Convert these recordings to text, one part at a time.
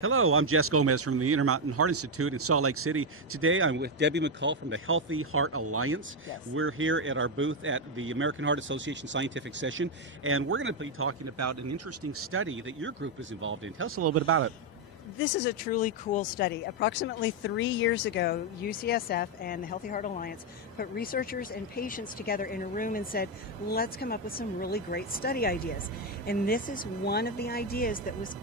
Hello, I'm Jess Gomez from the Intermountain Heart Institute in Salt Lake City. Today I'm with Debbe Mccall from the Healthy Heart Alliance. Yes. We're here at our booth at the American Heart Association Scientific Session, and we're going to be talking about an interesting study that your group is involved in. Tell us a little bit about it. This is a truly cool study. Approximately 3 years ago, UCSF and the Healthy Heart Alliance put researchers and patients together in a room and said, let's come up with some really great study ideas. And this is one of the ideas that was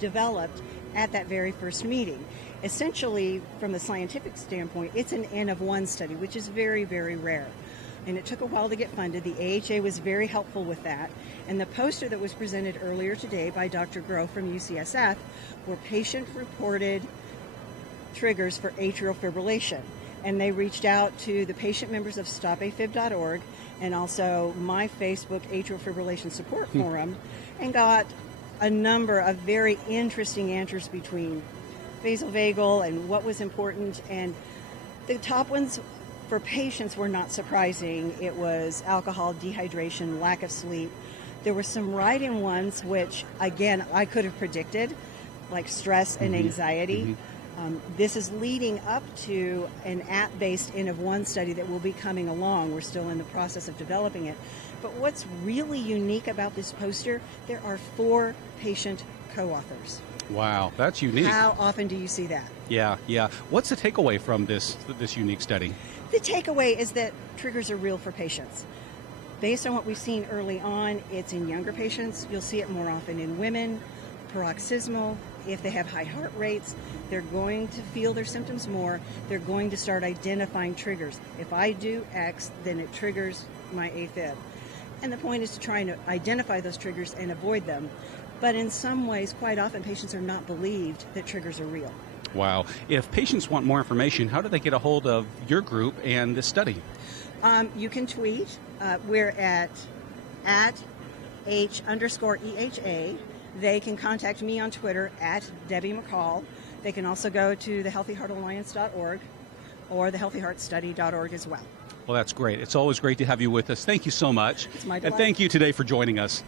developed at that very first meeting. Essentially, from the scientific standpoint, it's an N of 1 study, which is very, very rare. And it took a while to get funded. The AHA was very helpful with that. And the poster that was presented earlier today by Dr. Groh from UCSF were patient-reported triggers for atrial fibrillation. And they reached out to the patient members of stopafib.org and also my Facebook Atrial Fibrillation Support Forum and got a number of very interesting answers between vasovagal and what was important. And the top ones for patients were not surprising. It was alcohol, dehydration, lack of sleep. There were some right-in ones, which, again, I could have predicted, like stress and anxiety. This is leading up to an app-based N of 1 study that will be coming along. We're still in the process of developing it. But what's really unique about this poster, there are 4 patient co-authors. Wow, that's unique. How often do you see that? Yeah. What's the takeaway from this unique study? The takeaway is that triggers are real for patients. Based on what we've seen early on, it's in younger patients. You'll see it more often in women, paroxysmal. If they have high heart rates, they're going to feel their symptoms more. They're going to start identifying triggers. If I do X, then it triggers my AFib. And the point is to try and identify those triggers and avoid them. But in some ways, quite often, patients are not believed that triggers are real. Wow. If patients want more information, how do they get a hold of your group and this study? You can tweet. We're at H_EHA. They can contact me on Twitter at Debbe Mccall. They can also go to the healthyheartalliance.org or the healthyheartstudy.org as well. Well, that's great. It's always great to have you with us. Thank you so much. It's my And delight. thank you today for joining us.